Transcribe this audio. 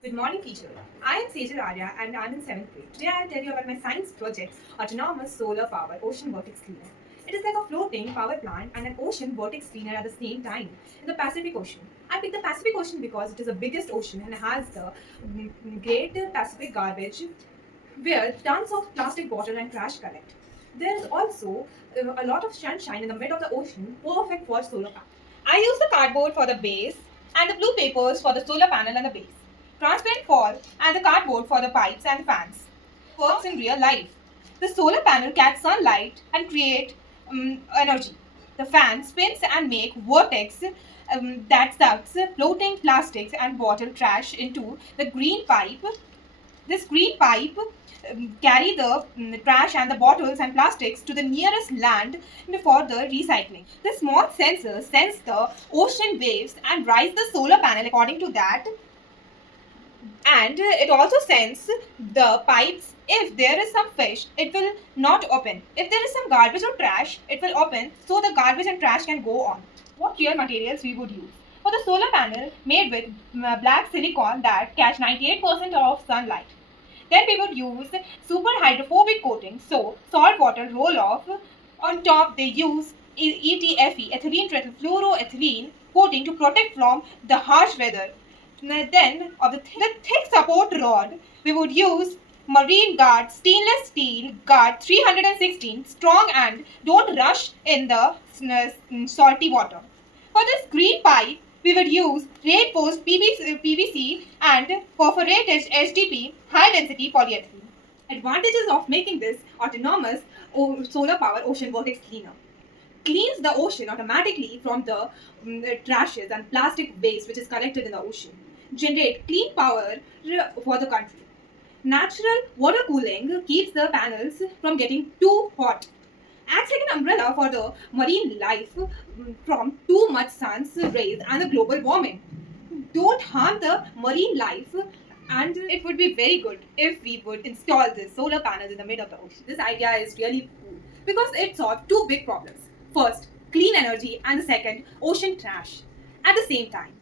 Good morning, teacher. I am Sejal Arya and I'm in 7th grade. Today I'll tell you about my science project, Autonomous Solar Power Ocean Vortex Cleaner. It is like a floating power plant and an ocean vortex cleaner at the same time in the Pacific Ocean. I picked the Pacific Ocean because it is the biggest ocean and has the Great Pacific Garbage where tons of plastic bottle and trash collect. There is also a lot of sunshine in the middle of the ocean, perfect for solar panel. I use the cardboard for the base and the blue papers for the solar panel and the base. Transparent foil and the cardboard for the pipes and fans. Works in real life. The solar panel catches sunlight and create energy. The fan spins and make vortex that sucks floating plastics and bottle trash into the green pipe. This green pipe carry the trash and the bottles and plastics to the nearest land for the recycling. The small sensor sends the ocean waves and rise the solar panel according to that, and it also sends the pipes. If there is some fish, it will not open. If there is some garbage or trash, it will open so the garbage and trash can go on. What real materials we would use? For the solar panel, made with black silicon that catch 98% of sunlight. Then we would use super hydrophobic coating, so salt water roll off. On top they use ETFE, ethylene tetrafluoroethylene coating to protect from the harsh weather. Then of the thick support rod, we would use Marine Guard stainless steel guard 316, strong and don't rush in the salty water. For this green pipe, we would use reinforced PVC and perforated HDP high density polyethylene. Advantages of making this autonomous solar power ocean vortex cleaner: cleans the ocean automatically from the trashes and plastic waste which is collected in the ocean. Generate clean power for the country. Natural water cooling keeps the panels from getting too hot. Acts like an umbrella for the marine life from too much sun's rays and the global warming. Don't harm the marine life, and it would be very good if we would install this solar panels in the middle of the ocean. This idea is really cool because it solves two big problems. First, clean energy, and the second, ocean trash at the same time.